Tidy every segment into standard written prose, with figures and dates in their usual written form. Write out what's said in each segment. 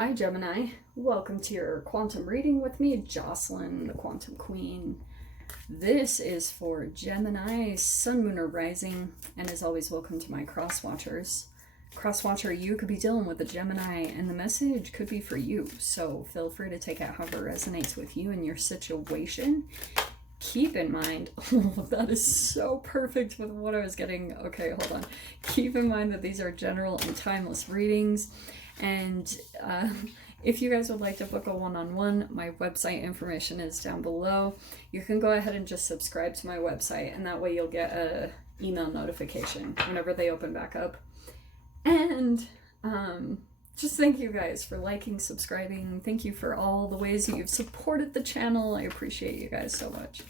Hi Gemini, welcome to your quantum reading with me, Jocelyn, the Quantum Queen. This is for Gemini, Sun, Moon, or Rising, and as always, welcome to my cross-watchers. Cross-watcher, you could be dealing with a Gemini, and the message could be for you, so feel free to take it however resonates with you and your situation. Keep in mind, oh, that is so perfect with what I was getting. Okay, hold on. Keep in mind that these are general and timeless readings. And if you guys would like to book a one-on-one, my website information is down below. You can go ahead and just subscribe to my website, and that way you'll get a email notification whenever they open back up. And just thank you guys for liking, subscribing. Thank you for all the ways that you've supported the channel. I appreciate you guys so much.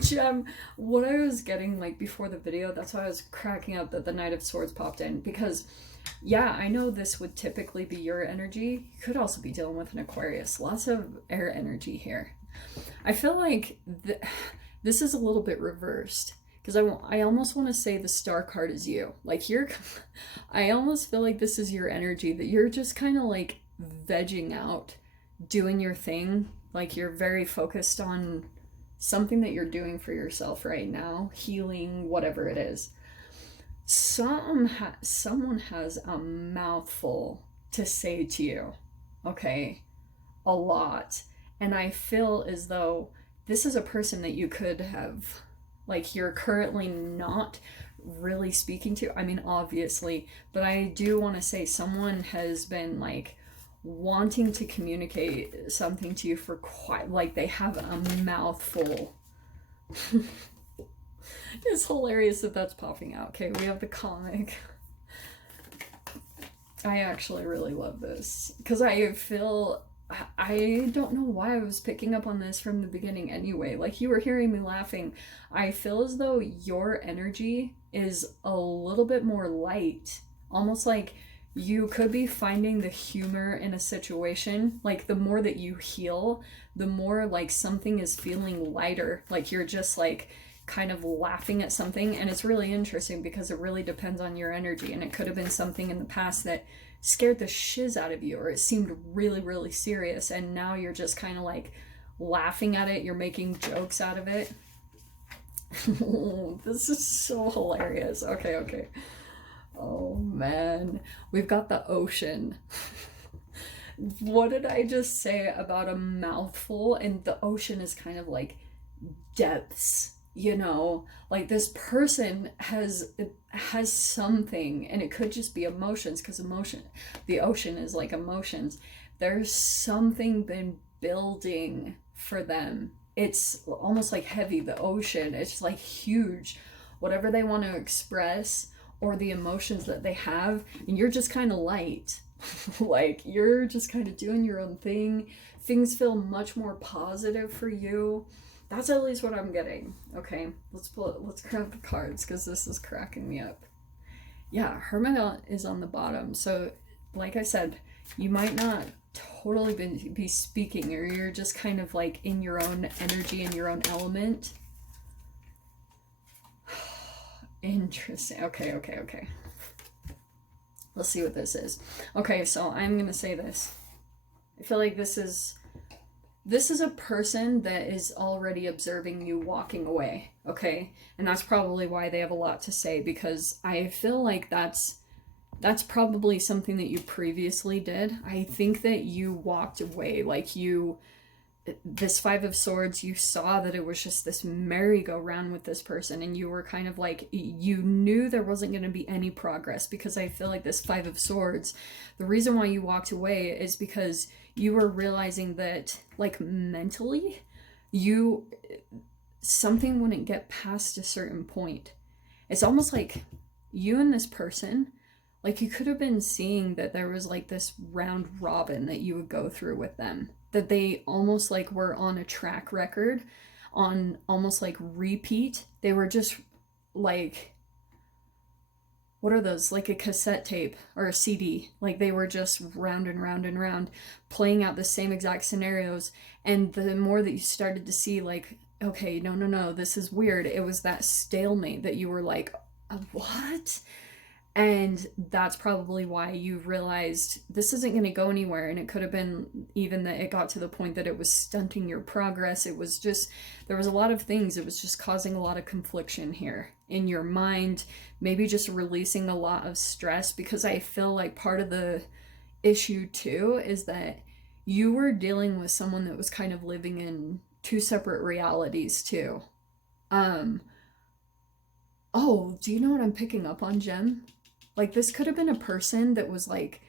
Gem, what I was getting like before the video, that's why I was cracking up that the Knight of Swords popped in, because yeah, I know this would typically be your energy. You could also be dealing with an Aquarius. Lots of air energy here. I feel like this is a little bit reversed, because I almost want to say the star card is you. Like I almost feel like this is your energy, that you're just kind of like vegging out, doing your thing. Like you're very focused on something that you're doing for yourself right now, healing, whatever it is. Someone has a mouthful to say to you, okay? A lot. And I feel as though this is a person that you could have, like, you're currently not really speaking to. I mean, obviously, but I do want to say someone has been, like, wanting to communicate something to you for quite, like, they have a mouthful. It's hilarious that that's popping out. Okay, we have the comic. I actually really love this, because I feel, I don't know why I was picking up on this from the beginning anyway. Like, you were hearing me laughing. I feel as though your energy is a little bit more light. Almost like you could be finding the humor in a situation. Like, the more that you heal, the more like something is feeling lighter. Like you're just like kind of laughing at something. And it's really interesting because it really depends on your energy. And it could have been something in the past that scared the shiz out of you, or it seemed really, really serious, and now you're just kind of like laughing at it. You're making jokes out of it. This is so hilarious. Okay. Oh man, we've got the ocean. What did I just say about a mouthful? And the ocean is kind of like depths, you know, like this person has something, and it could just be emotions, because the ocean is like emotions. There's something been building for them. It's almost like heavy, the ocean. It's like huge, whatever they want to express, or the emotions that they have, and you're just kind of light. Like you're just kind of doing your own thing. Things feel much more positive for you. That's at least what I'm getting. Okay, let's grab the cards, because this is cracking me up. Yeah, Hermit is on the bottom. So, like I said, you might not totally be speaking, or you're just kind of like in your own energy, in your own element. Interesting. Okay. Let's see what this is. Okay, so I'm going to say this. I feel like this is a person that is already observing you walking away, okay? And that's probably why they have a lot to say, because I feel like that's probably something that you previously did. I think that you walked away, like this Five of Swords, you saw that it was just this merry-go-round with this person, and you were kind of like, you knew there wasn't going to be any progress, because I feel like this Five of Swords, the reason why you walked away is because you were realizing that, like, mentally, something wouldn't get past a certain point. It's almost like you and this person, like, you could have been seeing that there was like this round robin that you would go through with them, that they almost like were on a track record, on almost like repeat. They were just like, what are those, like a cassette tape or a CD? Like they were just round and round and round, playing out the same exact scenarios. And the more that you started to see, like, okay, no, this is weird, it was that stalemate that you were like, what? And that's probably why you realized this isn't going to go anywhere. And it could have been even that it got to the point that it was stunting your progress. It was just, there was a lot of things. It was just causing a lot of confliction here in your mind, maybe just releasing a lot of stress, because I feel like part of the issue too is that you were dealing with someone that was kind of living in two separate realities too. Oh, do you know what I'm picking up on, Jem? Like, this could have been a person that was like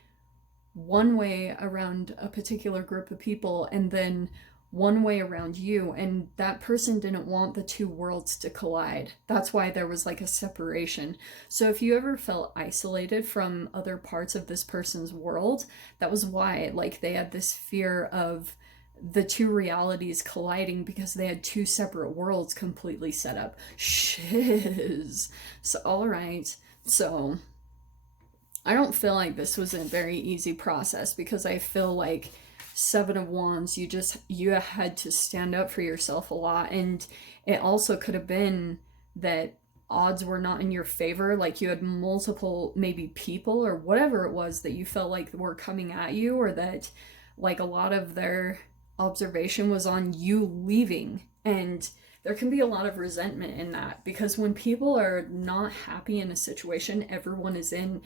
one way around a particular group of people and then one way around you, and that person didn't want the two worlds to collide. That's why there was like a separation. So if you ever felt isolated from other parts of this person's world, that was why, like, they had this fear of the two realities colliding because they had two separate worlds completely set up. Shiz. So, all right. So, I don't feel like this was a very easy process, because I feel like Seven of Wands, you had to stand up for yourself a lot. And it also could have been that odds were not in your favor. Like, you had multiple, maybe people or whatever it was that you felt like were coming at you, or that like a lot of their observation was on you leaving. And there can be a lot of resentment in that, because when people are not happy in a situation, everyone is in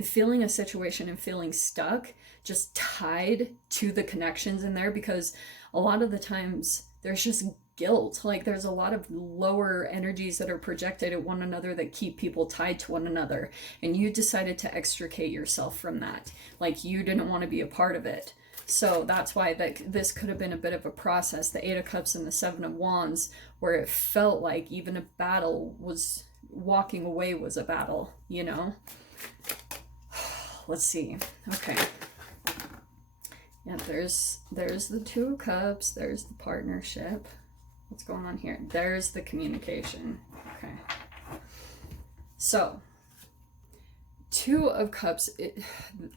feeling a situation and feeling stuck, just tied to the connections in there, because a lot of the times there's just guilt. Like, there's a lot of lower energies that are projected at one another that keep people tied to one another, and you decided to extricate yourself from that. Like, you didn't want to be a part of it. So that's why this could have been a bit of a process, the Eight of Cups and the Seven of Wands, where it felt like even a battle was, walking away was a battle, you know? Let's see. Okay. Yeah, there's the Two of Cups, there's the partnership. What's going on here? There's the communication. Okay. So, Two of Cups,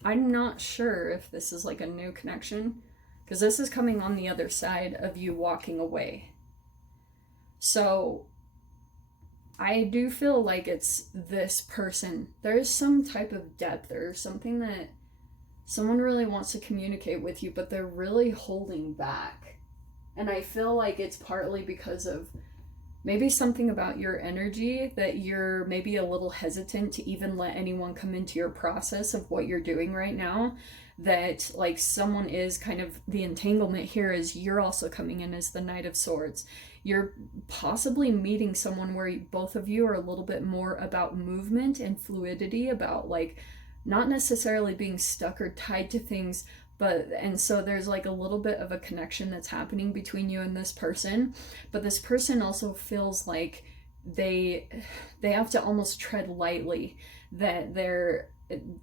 I'm not sure if this is like a new connection, because this is coming on the other side of you walking away. So I do feel like it's this person. There's some type of depth or something that someone really wants to communicate with you, but they're really holding back. And I feel like it's partly because of maybe something about your energy, that you're maybe a little hesitant to even let anyone come into your process of what you're doing right now. That like someone is kind of, the entanglement here is you're also coming in as the Knight of Swords. You're possibly meeting someone where both of you are a little bit more about movement and fluidity, about like not necessarily being stuck or tied to things, and so there's like a little bit of a connection that's happening between you and this person. But this person also feels like they have to almost tread lightly, that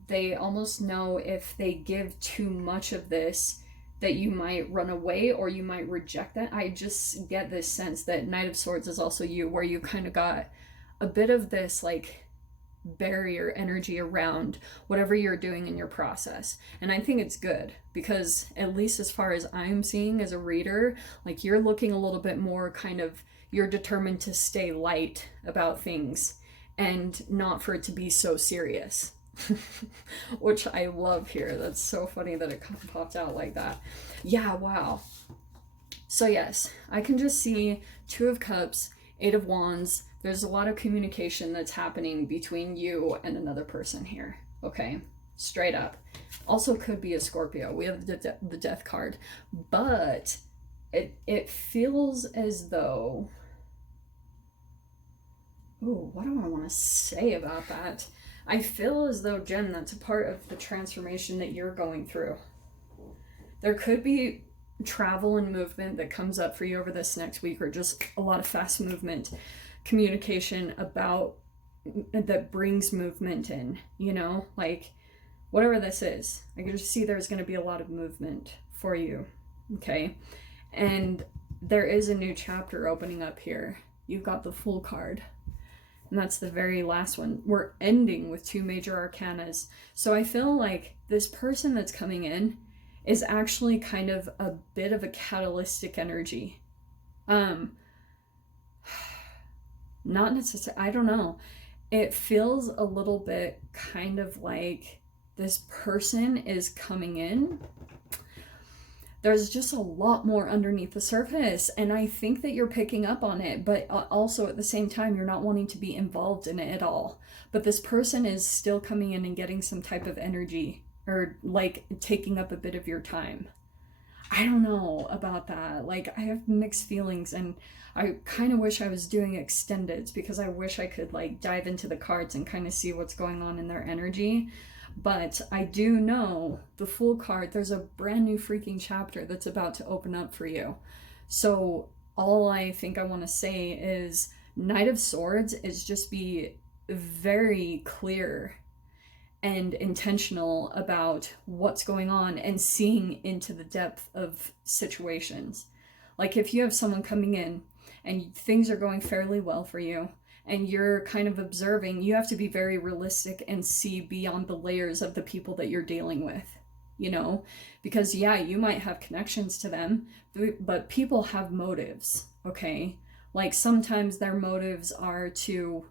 they almost know if they give too much of this, that you might run away or you might reject that. I just get this sense that Knight of Swords is also you, where you kind of got a bit of this like barrier energy around whatever you're doing in your process. And I think it's good, because at least as far as I'm seeing as a reader, like you're looking a little bit more kind of, you're determined to stay light about things and not for it to be so serious. Which I love here. That's so funny that it popped out like that. Yeah, wow. So yes, I can just see Two of Cups, Eight of Wands. There's a lot of communication that's happening between you and another person here. Okay, straight up. Also could be a Scorpio. We have the Death card, but it feels as though, ooh, what do I want to say about that? I feel as though, Jen, that's a part of the transformation that you're going through. There could be travel and movement that comes up for you over this next week, or just a lot of fast movement, communication about that brings movement in, you know, like whatever this is. I can just see there's going to be a lot of movement for you. Okay. And there is a new chapter opening up here. You've got the Fool card. And that's the very last one. We're ending with two major arcanas. So I feel like this person that's coming in is actually kind of a bit of a catalytic energy. Not necessarily, I don't know. it feels a little bit kind of like this person is coming in. There's just a lot more underneath the surface, and I think that you're picking up on it, but also at the same time, you're not wanting to be involved in it at all. But this person is still coming in and getting some type of energy, or like taking up a bit of your time. I don't know about that. Like, I have mixed feelings, and I kind of wish I was doing extendeds, because I wish I could like dive into the cards and kind of see what's going on in their energy. But I do know the Fool card, there's a brand new freaking chapter that's about to open up for you. So all I think I want to say is Knight of Swords is just be very clear and intentional about what's going on and seeing into the depth of situations. Like if you have someone coming in and things are going fairly well for you, and you're kind of observing, you have to be very realistic and see beyond the layers of the people that you're dealing with, you know? Because yeah, you might have connections to them, but people have motives, okay? Like sometimes their motives are to,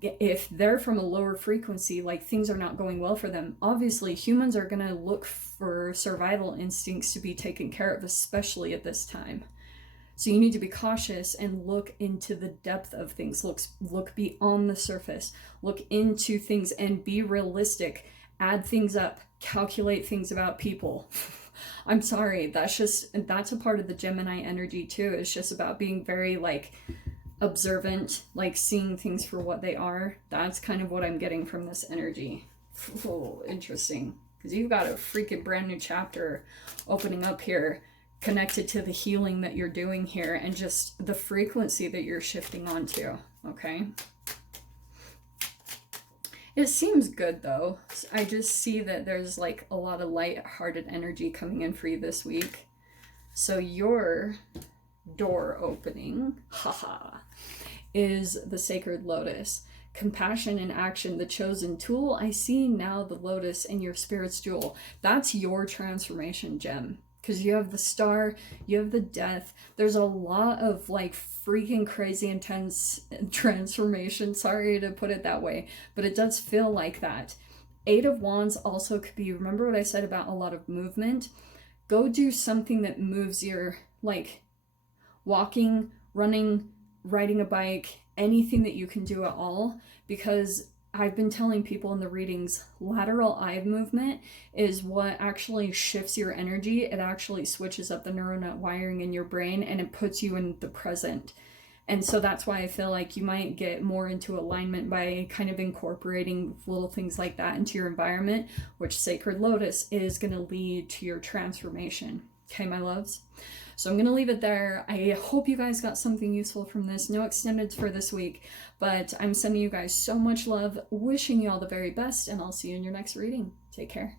if they're from a lower frequency, like things are not going well for them, obviously humans are gonna look for survival instincts to be taken care of, especially at this time. So you need to be cautious and look into the depth of things. Look beyond the surface. Look into things and be realistic. Add things up. Calculate things about people. I'm sorry. That's a part of the Gemini energy too. It's just about being very like observant, like seeing things for what they are. That's kind of what I'm getting from this energy. Oh, interesting. Because you've got a freaking brand new chapter opening up here, connected to the healing that you're doing here and just the frequency that you're shifting onto, okay? It seems good though. I just see that there's like a lot of light-hearted energy coming in for you this week. So your door opening, haha, is the Sacred Lotus. Compassion in action, the chosen tool. I see now the lotus in your spirit's jewel. That's your transformation gem. Because you have the star, you have the death. There's a lot of like freaking crazy intense transformation. Sorry to put it that way, but it does feel like that. Eight of Wands also could be, remember what I said about a lot of movement? Go do something that moves your, like walking, running, riding a bike, anything that you can do at all, because I've been telling people in the readings, lateral eye movement is what actually shifts your energy. It actually switches up the neural net wiring in your brain and it puts you in the present. And so that's why I feel like you might get more into alignment by kind of incorporating little things like that into your environment, which Sacred Lotus is going to lead to your transformation. Okay, my loves? So I'm going to leave it there. I hope you guys got something useful from this. No extendeds for this week, but I'm sending you guys so much love, wishing you all the very best, and I'll see you in your next reading. Take care.